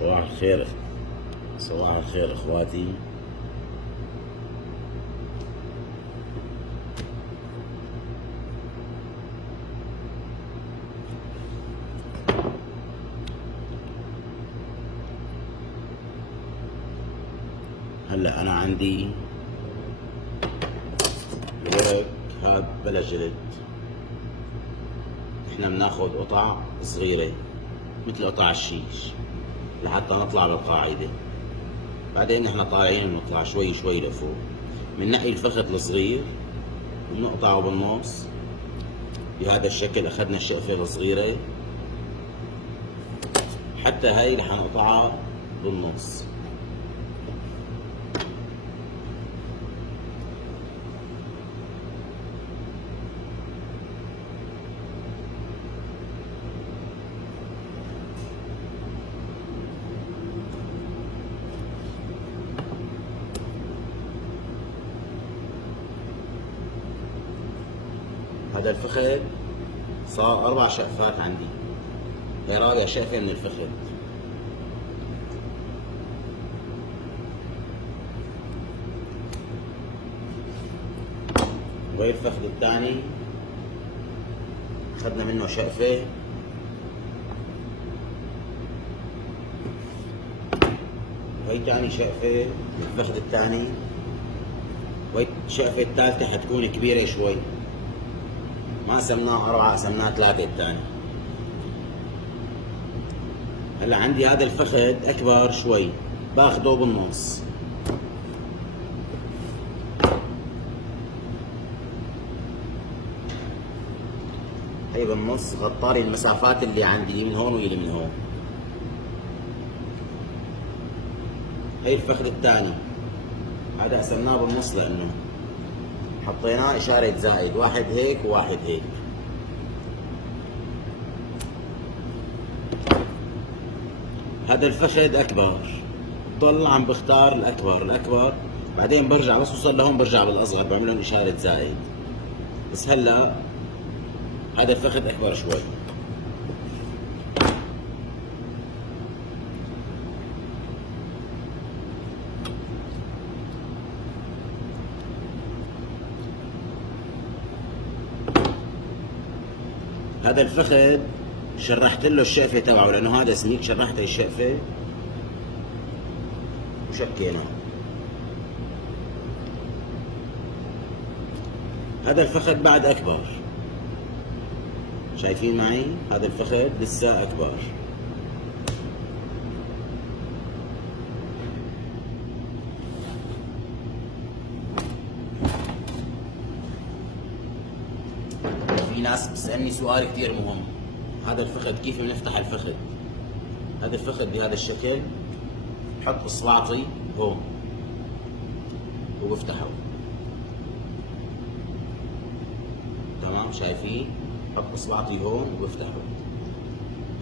صباح الخير. صباح الخير اخواتي. هلا انا عندي الورق هاد بلا جلد. احنا بناخد قطع صغيرة مثل قطع الشيش لحتى نطلع بالقاعدة. بعدين احنا طالعين بنطلع شوي شوي لفوق، بننقي الفخذ الصغير وبنقطعه بالنص بهذا الشكل. اخذنا الشقفة الصغيرة حتى هاي اللي حنقطعها بالنص. هذا الفخذ صار 4 شقفات عندي. هي رابع شقفة من الفخذ. وهي الفخذ الثاني اخذنا منه شقفة. وهي ثاني شقفة من الفخذ الثاني. وهي الشقفة الثالثة حتكون كبيرة شوي، ما قسمناها 4 قسمناها 3 الثاني. هلا عندي هذا الفخذ اكبر شوي باخده بالنص. هي بالنص غطالي المسافات اللي عندي من هون واللي من هون. هي الفخذ الثاني هذا قسمناه بالنص لانه حطيناه اشارة زائد، واحد هيك وواحد هيك. هذا الفخذ اكبر، ضل عم بختار الاكبر بعدين برجع بس اوصل لهون برجع بالاصغر بعمل لهم اشارة زائد. بس هلا هذا الفخذ اكبر شوي. هذا الفخذ شرحت له الشقفة تبعه لأنه هذا سميك. شرحت الشقفة وشكيناه. هذا الفخذ بعد أكبر، شايفين معي؟ هذا الفخذ لسه أكبر. في ناس بتسألني سؤال كثير مهم، هذا الفخذ كيف بنفتح الفخذ؟ هذا الفخذ بهذا الشكل، بحط اصبعتي هون وبفتحه. تمام، شايفين؟ بحط اصبعتي هون وبفتحه.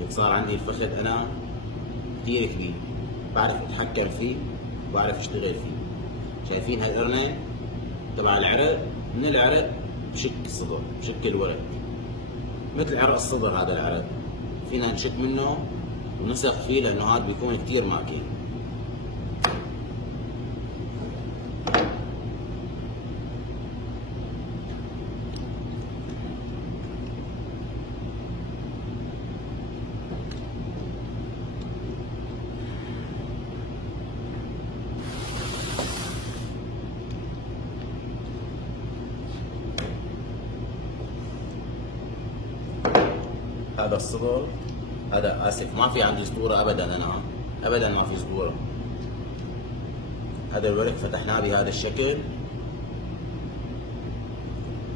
هيك صار عندي الفخذ انا كثير كبير، بعرف اتحكم فيه وبعرف اشتغل فيه. شايفين هالقرنة تبع العرق؟ من العرق بشك الصدر، بشك الورق مثل عرق الصدر. هذا العرق فينا نشك منه ونسق فيه لانه هذا بيكون كثير ماكي. هذا الصدر، هذا اسف ما في عندي سطورة ابدا، انا ابدا ما في سطورة. هذا الورق فتحناه بهذا الشكل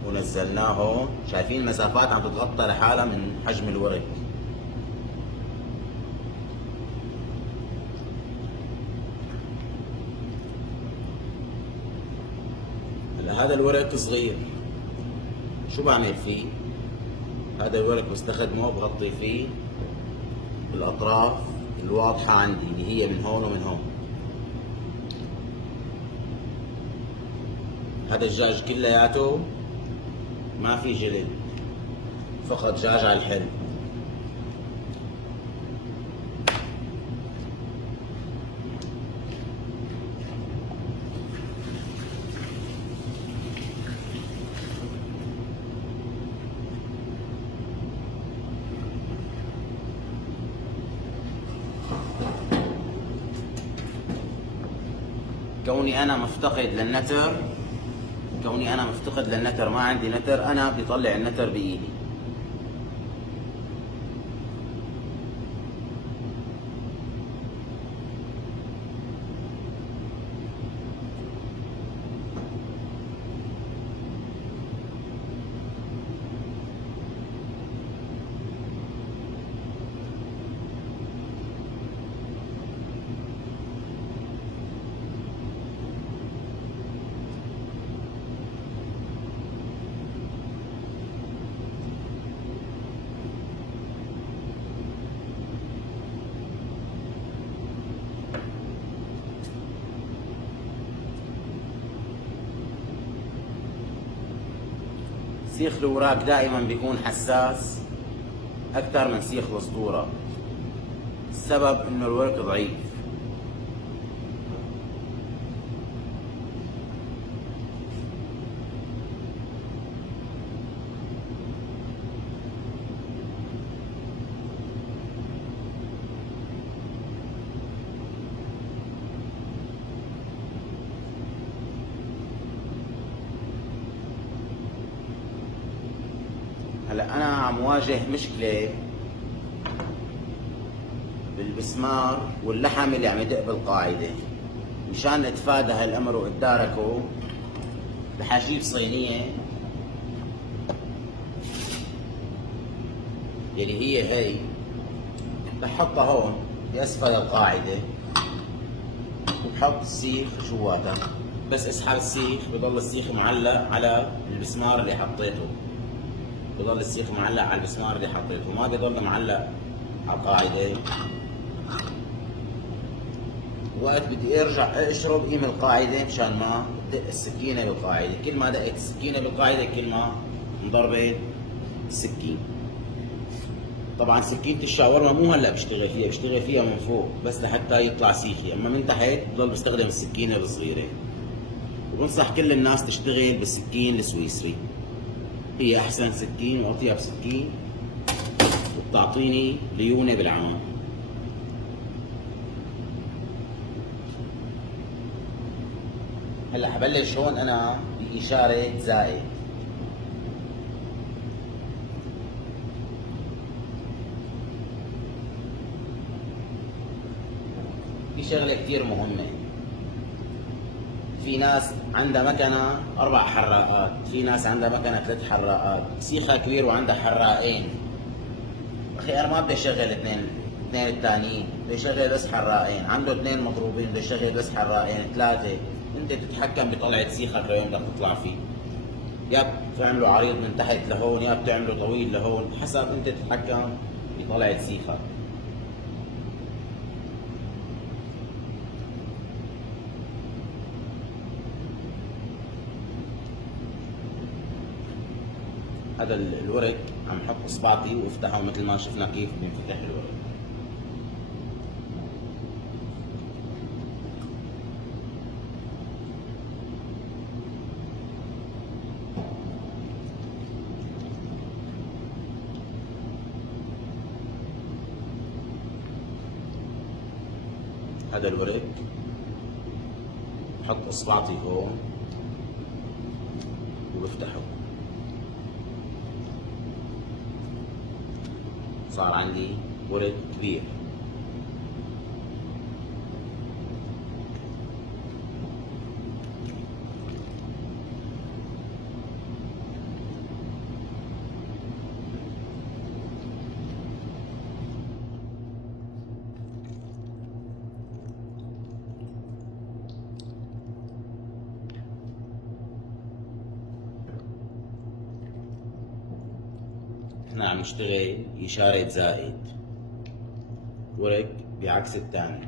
ونزلناه هون. شايفين المسافات عم تتغطى لحالها من حجم الورق. هلا هذا الورق صغير، شو بعمل فيه؟ هذا الورق بستخدمه بغطي فيه الأطراف الواضحة عندي اللي هي من هون ومن هون. هذا الدجاج كلياته ما في جلد، فقط دجاج على الحل. كوني انا مفتقد للنتر، ما عندي نتر، انا بدي اطلع النتر بايدي. سيخ الوراك دائما بيكون حساس اكثر من سيخ الاسطورة. السبب انه الورك ضعيف. هلا انا عم واجه مشكلة بالمسمار واللحم اللي عم يدق بالقاعدة. مشان اتفادى هالامر واتداركه رح اجيب صينية يلي هي بحطها هون باسفل القاعدة وبحط السيخ جواتها. بس اسحب السيخ بضل السيخ معلق على المسمار اللي حطيته، بضل السيخ معلق على المسمار اللي حطيته، ما بضل معلق على القاعدة. وقت بدي ارجع اشرب قيم القاعدة مشان ما تدق السكينة بالقاعدة. كل ما دقت السكينة بالقاعدة كل ما انضربت السكين. طبعا سكينة الشاورما مو هلا بشتغل فيها من فوق بس لحتى يطلع سيخي، اما من تحت بضل بستخدم السكينة الصغيرة. وبنصح كل الناس تشتغل بالسكين السويسري، هي احسن سكين واطيب سكين وبتعطيني ليونة بالعمل. هلا حبلش هون انا بإشارة زائد. في شغلة كتير مهمة، في ناس عندها مكنة 4 حراقات، في ناس عندها مكنة 3 حراقات، سيخها كبير وعندها حراقين. اخي انا ما بدي اشغل اثنين الثانيين، بدي اشغل بس حراقين، عنده 2 مضروبين بدي اشغل بس حراقين 3. انت تتحكم بطلعة سيخك لوين بدك تطلع فيه، يا بتعمله عريض من تحت لهون يا بتعمله طويل لهون، حسب انت تتحكم بطلعة سيخك. هذا الورك عم حط اصبعتي وافتحه مثل ما شفنا كيف بينفتح الورك. هذا الورك بحط اصبعتي هون وبفتحه، صار عندي ورك كبير. احنا عم نشتغل إشارة زائد، ورك بعكس الثاني.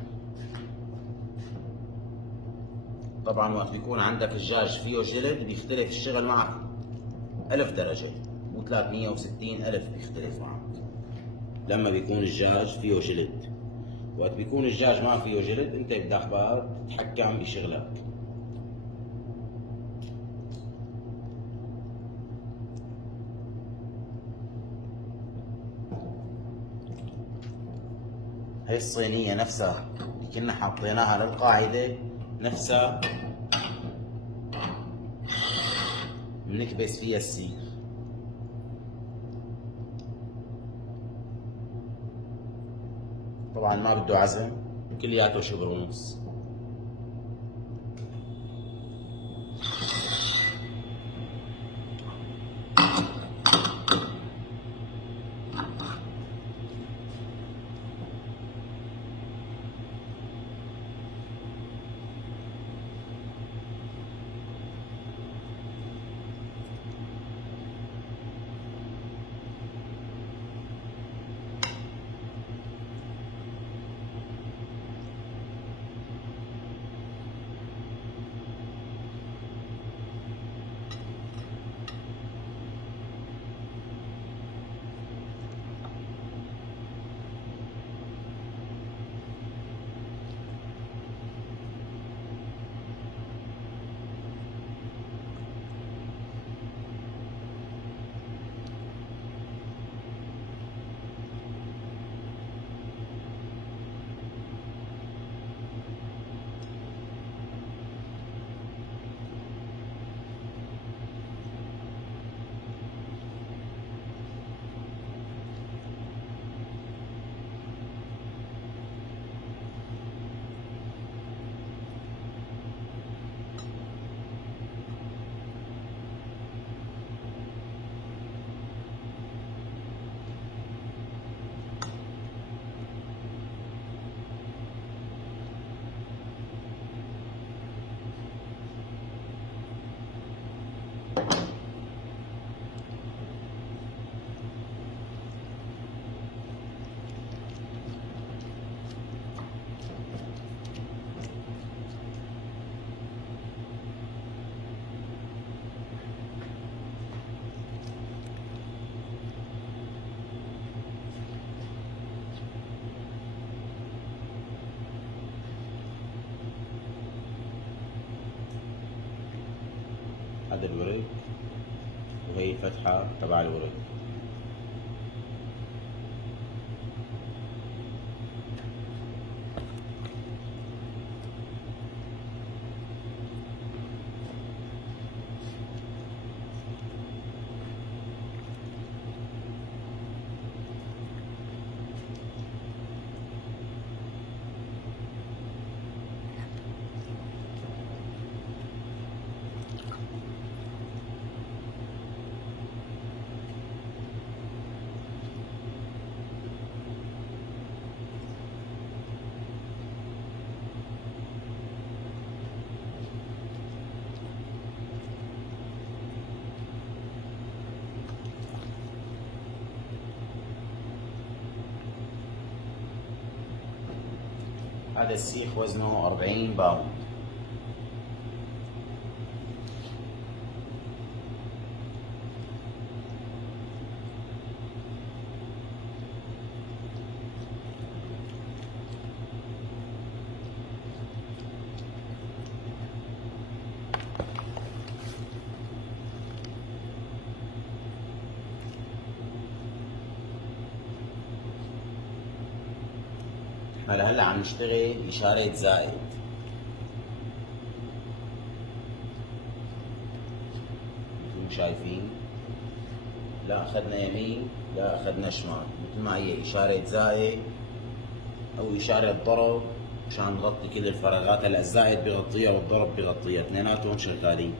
طبعا وقت بيكون عندك الجاج فيه جلد بيختلف الشغل معك 1000 درجة، مو 360 ألف بيختلف معك لما بيكون الجاج فيه جلد. وقت بيكون الجاج ما فيه جلد انت بدك بقى تتحكم بشغلك. هاي الصينية نفسها كنا حطيناها للقاعدة نفسها بنكبس فيها السيخ. طبعا ما بده عزم، كلياته شبر ونص. هذا الورق وهي الفتحة تبع الورق. هذا السيخ وزنه 40 باوند. هلا عم نشتغل إشارة زائد. انتم شايفين؟ لا أخذنا يمين لا أخذنا شمال، مثل ما هي إشارة زائد أو إشارة ضرب مشان نغطي كل الفراغات. هلا الزائد بغطيها والضرب بغطيها، اثنيناتهم شغالين.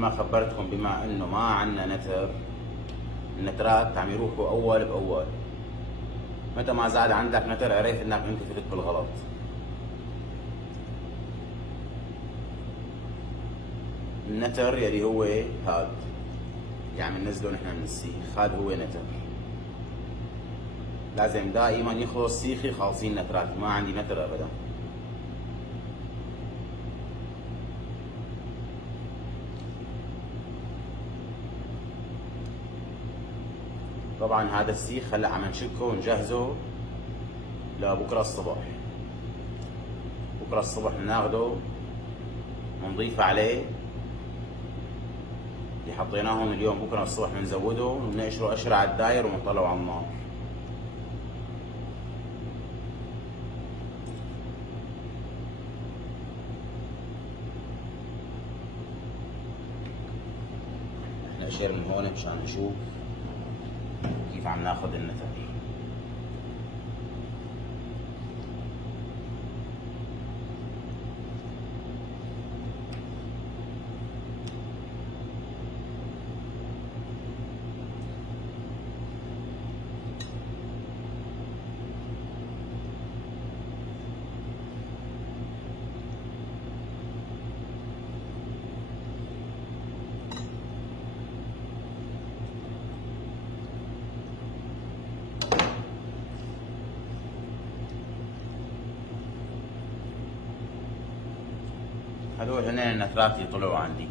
ما خبرتكم بما انه ما عندنا نتر، النترات عم يروحوا اول باول. متى ما زاد عندك نتر عرفت انك انت فتت بالغلط. النتر يلي هو هاد اللي عم ننزله نحن من السيخ، هاد هو نتر. لازم دائما يخلص سيخي خالصين نترات، ما عندي نتر ابدا. طبعا هذا السيخ هلا عم نشكه ونجهزه لبكره الصبح. بكره الصبح بناخده ونضيف عليه اللي حطيناهم اليوم. بكره الصبح بنزوده وبنقشره قشره على الداير ونطلعه على النار. احنا نقشر من هون مشان نشوف كيف عم ناخذ النتر. هذول هن النترات اللي طلعوا عندي.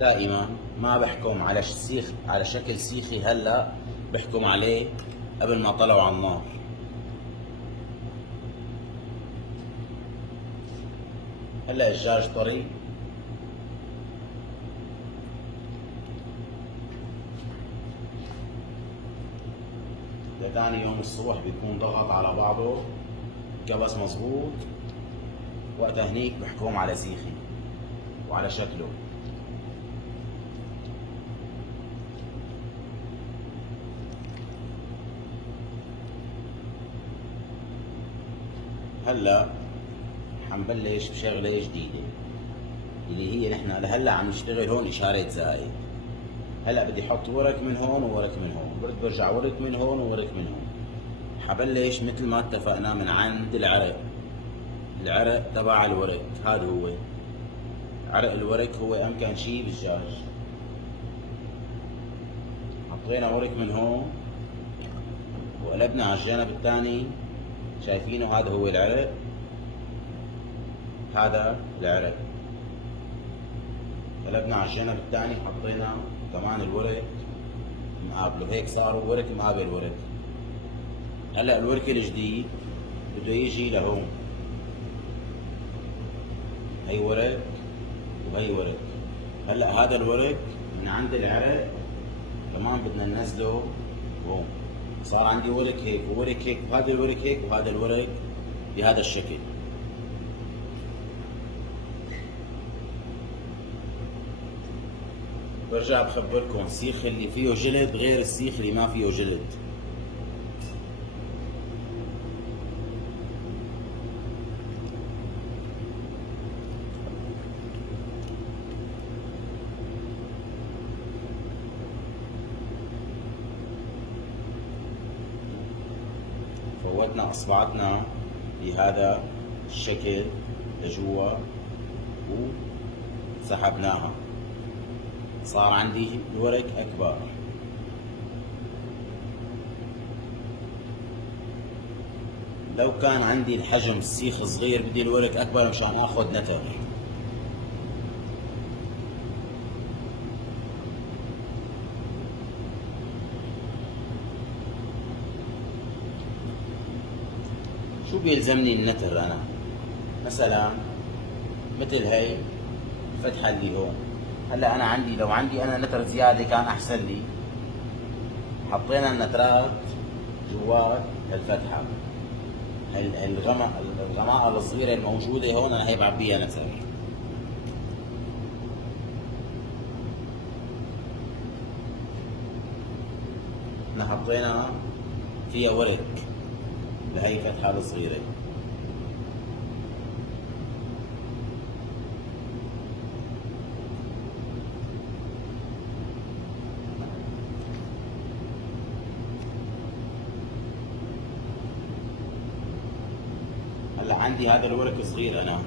دائما ما بحكم على السيخ على شكل سيخي هلا، بحكم عليه قبل ما طلعوا على النار. هلا الدجاج طري، لتاني يوم الصبح بيكون ضغط على بعضه كبس مظبوط، وقتها هنيك بحكم على سيخي وعلى شكله. هلا حنبلش بشغله جديده اللي هي نحن لهلا عم نشتغل هون اشاره زائد. هلا بدي احط ورك من هون وورك من هون، برد برجع ورك من هون وورك من هون. حبلش مثل ما اتفقنا من عند العرق. العرق تبع الورك، هذا هو عرق الورك، هو امكن شيء بالدجاج. حطينا ورك من هون وقلبنا على الجانب الثاني، شايفينه؟ هذا هو العرق، هذا العرق. قلبنا على الجانب الثاني حطينا كمان الورك مقابله، هيك صاروا ورك مقابل ورك. هلا الورك الجديد بده يجي لهون، هي ورك وهي ورك. هلا هذا الورك من عند العرق كمان بدنا ننزله هون. صار عندي ورك هيك وورك هيك، وهذا الورك هيك وهذا الورك بهذا الشكل. برجع بخبركم السيخ اللي فيه جلد غير السيخ اللي ما فيه جلد. فوتنا اصبعتنا بهذا الشكل لجوا وسحبناها، صار عندي الورك اكبر. لو كان عندي الحجم السيخ صغير بدي الورك اكبر مشان اخذ نتر. شو بيلزمني النتر انا؟ مثلا مثل هي الفتحه اللي هون. هلا انا عندي، لو عندي انا نتر زياده كان احسن لي. حطينا النترات جوات الفتحه، الغماء الصغيرة الموجودة هون أنا هي بعبيها نساوي. احنا حطينا فيها ورق بهي الفتحة الصغيرة. هلا عندي هذا الورك صغير، انا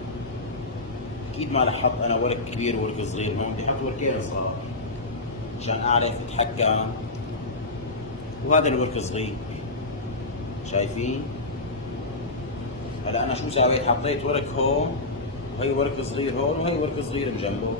اكيد ما رح احط انا ورك كبير وورك صغير، هون بدي احط وركين صغار عشان اعرف اتحكم. وهذا الورك صغير، شايفين؟ هلا انا شو سويت؟ حطيت ورك هون وهي ورك صغير هون وهي ورك صغير بجنبه.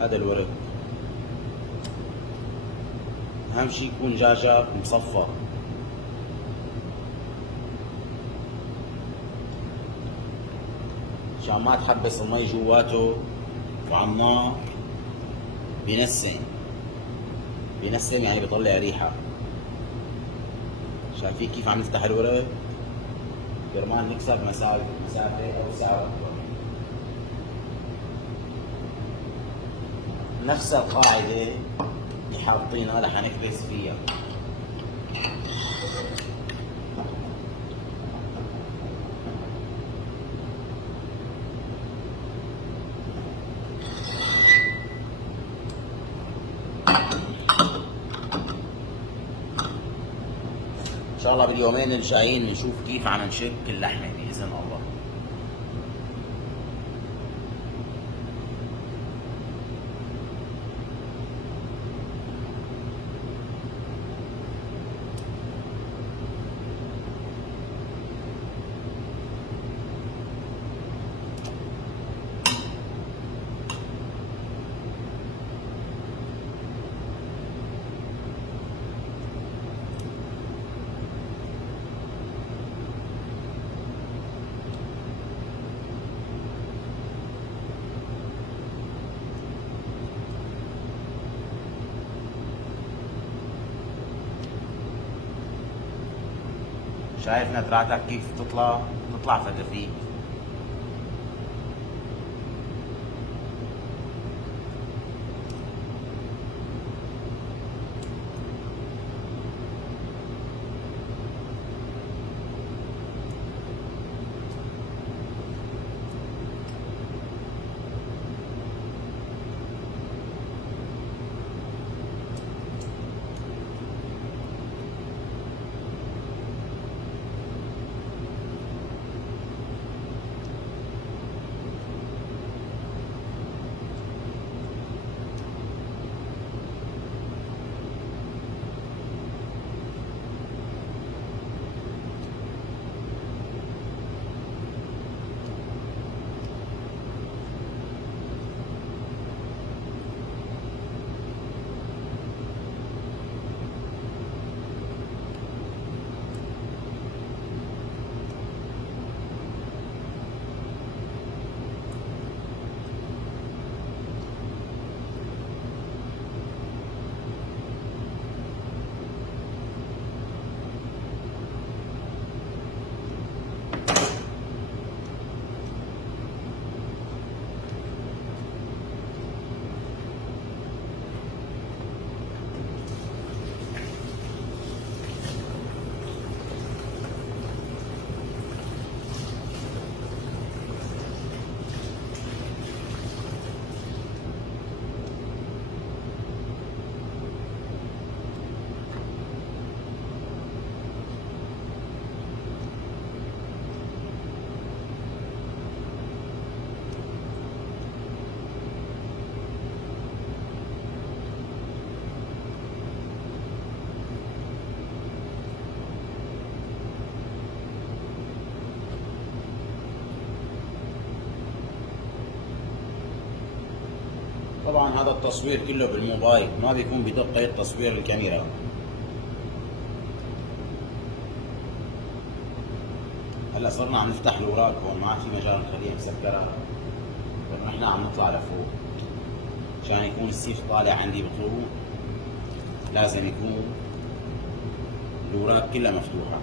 هذا الورق اهم شيء يكون جعجع مصفى. عشان ما تحبس المي جواته، وعلى النار بينسم يعني بيطلع ريحة. شايفين كيف عم نفتح الورق؟ كرمال نكسب مسافة أو ساعة أكبر. نفس القاعدة اللي حاطينها رح نكبس فيها. إن شاء الله باليومين الجايين نشوف كيف عم نشك اللحمة بإذن الله. شايف نتراتك كيف تطلع فتافيت. طبعا هذا التصوير كله بالموبايل، ما بيكون بدقة تصوير الكاميرا. هلا صرنا عم نفتح الاوراق هون، ما عاد في مجال نخليها مسكرة، نحن عم نطلع لفوق عشان يكون السيخ طالع عندي بطول. لازم يكون الاوراق كلها مفتوحة.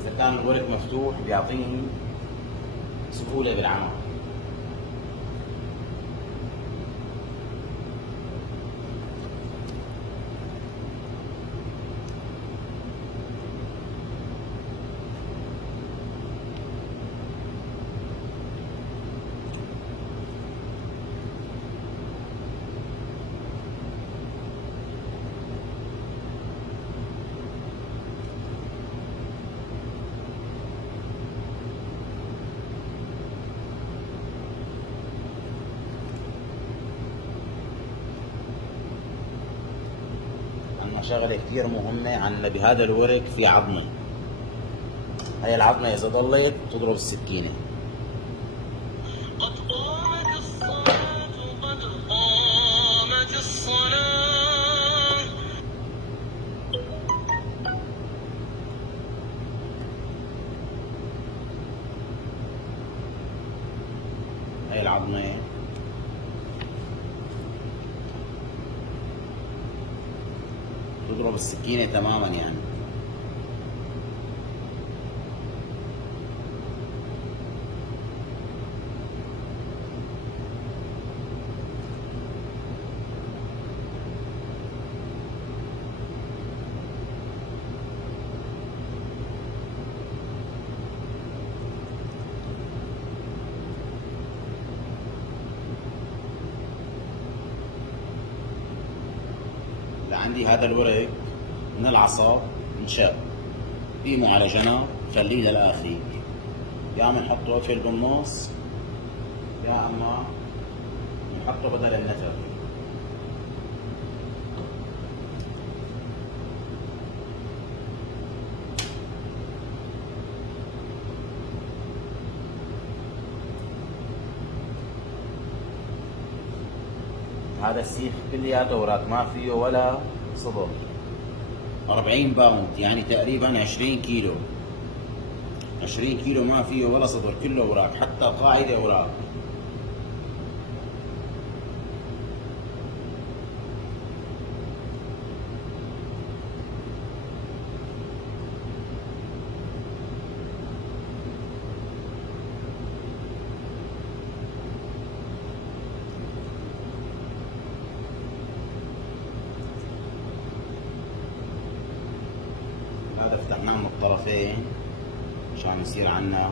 اذا كان الورق مفتوح بيعطيني سهولة بالعمل. شغلة كثير مهمة عنا بهذا الورق، في عظمة. هاي العظمة إذا ضلت تضرب السكينة. قد قامت الصلاة قد قامت الصلاة. هاي العظمة تضرب السكينة تماما يعني. عندي هذا الورق من العصا انشق، قيمه على جنب، خليه للاخير. يا بنحطه قفل بالنص، يا اما بنحطه بدل النتر. هذا السيخ كلياته اوراق، ما فيه ولا صدر. 40 باوند يعني تقريبا 20 كيلو. 20 كيلو ما فيه ولا صدر، كله اوراق، حتى قاعدة اوراق. هذا فتحناه من الطرفين عشان يصير عنا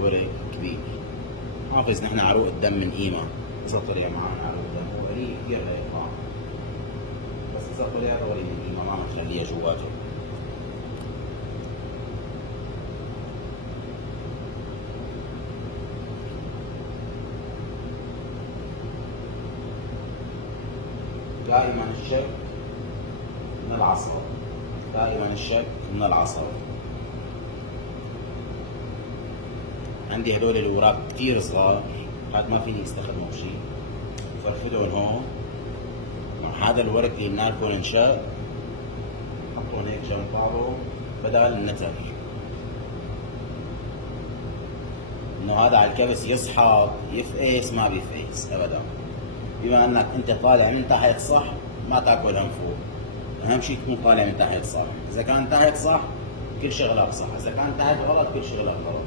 ورق كبير. حافظ نحن عروق الدم من قيمة، إذا طلع معنا عروق الدم هو قليل كثير ليطلع، بس إذا طلع طولي من قيمة ما بنخليها جواته. دائما الشك من العصب، دائما الشك من العصب. عندي هدول الاوراق كثير صغار، هاد ما فيني استخدمه بشيء، فرفدهم هون مع هذا الورق اللي قلنا لكم انشق، حطهم هيك جنب بعضهم بدل النتر، انه هذا على الكبس يصحى يفقس، ما بيفقس ابدا. بما انك انت طالع من تحت صح، ما تاكل هم فوق. اهم شيء تكون طالع من تحت صح. اذا كان تحت صح كل شغلك صح، اذا كان تحت غلط كل شغلك غلط.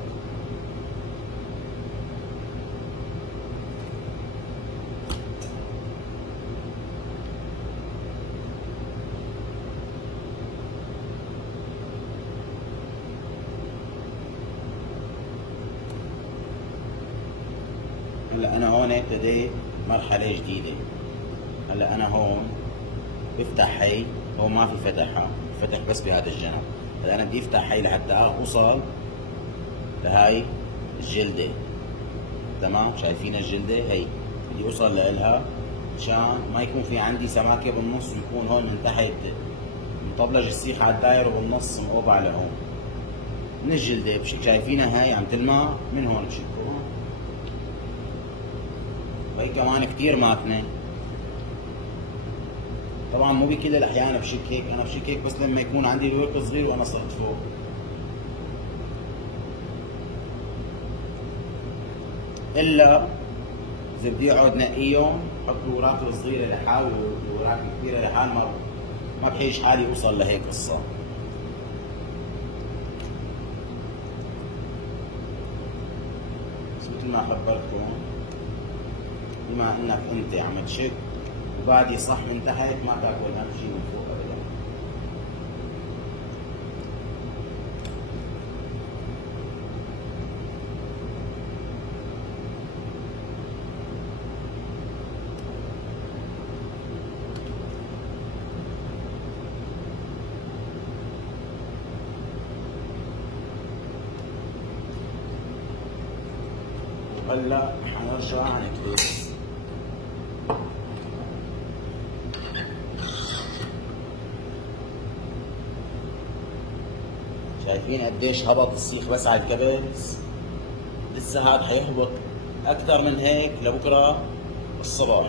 هلا انا هون ابتديت مرحلة جديدة. هلا انا هون بفتح هي، هون ما في فتحة، فتح بس بهذا الجنب. هلا انا بدي افتح هي لحتى اوصل لهاي الجلدة. تمام، شايفين الجلدة هي، بدي اوصل لإلها مشان ما يكون في عندي سماكة بالنص، ويكون هون من تحت مطبلج السيخ على الداير وبالنص مقوبع لهون. من الجلدة شايفينها هاي عم تلمع، من هون بشكوا وهي كمان كتير ماتنة. طبعا مو بكل الأحيان بشك هيك، أنا بشك هيك بس لما يكون عندي الورك صغير وأنا صرت فوق. إلا إذا بدي أقعد نقيهم حط الوراك الصغيرة لحال والوراك الكبيرة لحال، ما بحيش حالي أوصل لهيك قصة. بس مثل ما خبرتكم، بما انك انت عم تشك وبعدي صح من تحت، ما تاكل اهم شيء من فوق ابدا. وهلا حنرجع نكبس. شايفين قديش هبط السيخ بس على الكبس؟ لسه هاد حيهبط اكثر من هيك لبكره الصباح.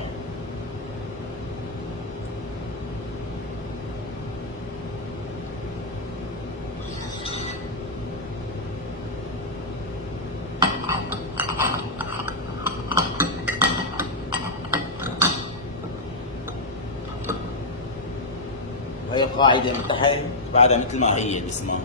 وهي القاعدة من تحت بعدها مثل ما هي المسمار.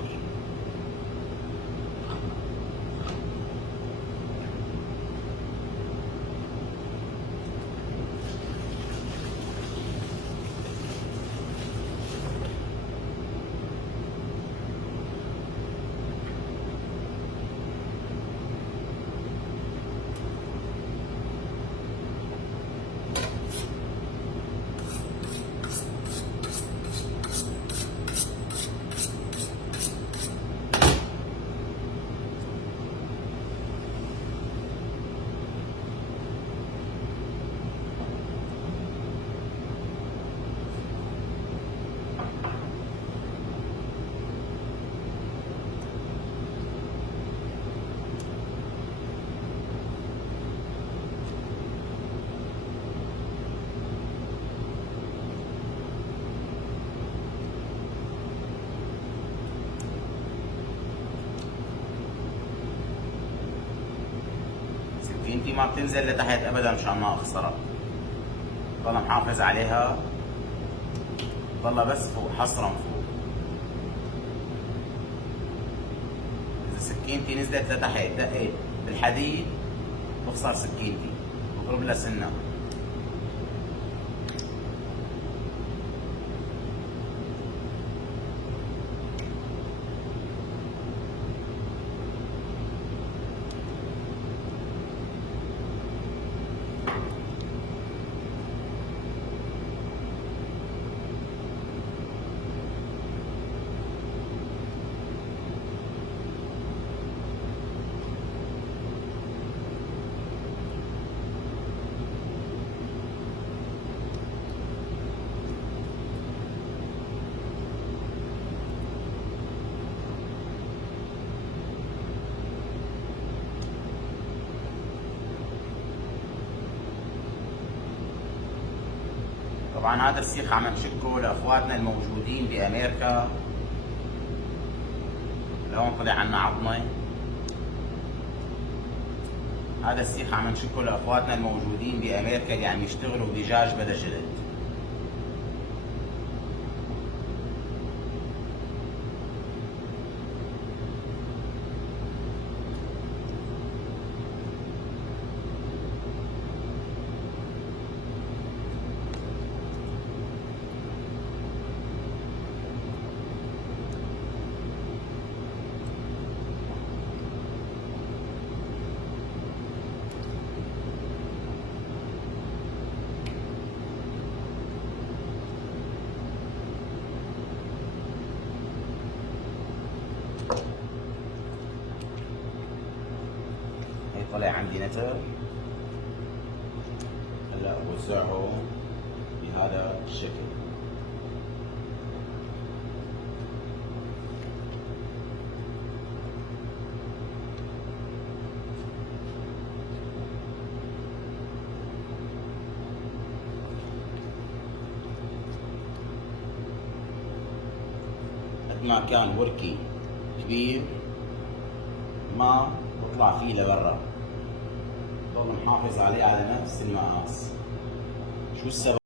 سكينتي ما بتنزل لتحت ابدا مشان ما اخسرها، ضل محافظ عليها، ضل بس فوق حصرا فوق. اذا سكينتي نزلت لتحت دقيت بالحديد بخسر سكينتي، بضرب لها سنه. طبعا هذا السيخ عم نشكه لاخواتنا الموجودين بامريكا. لهون طلع عنا عظمه. هذا السيخ عم نشكه لاخواتنا الموجودين بامريكا اللي عم يشتغلوا دجاج بلا جلد. طلع عندي نتر. هلا بوزعه بهذا الشكل. قد ما كان بركي كبير ما بطلع فيه لبرا، بضل محافظ عليه على نفس المقاس. شو السبب؟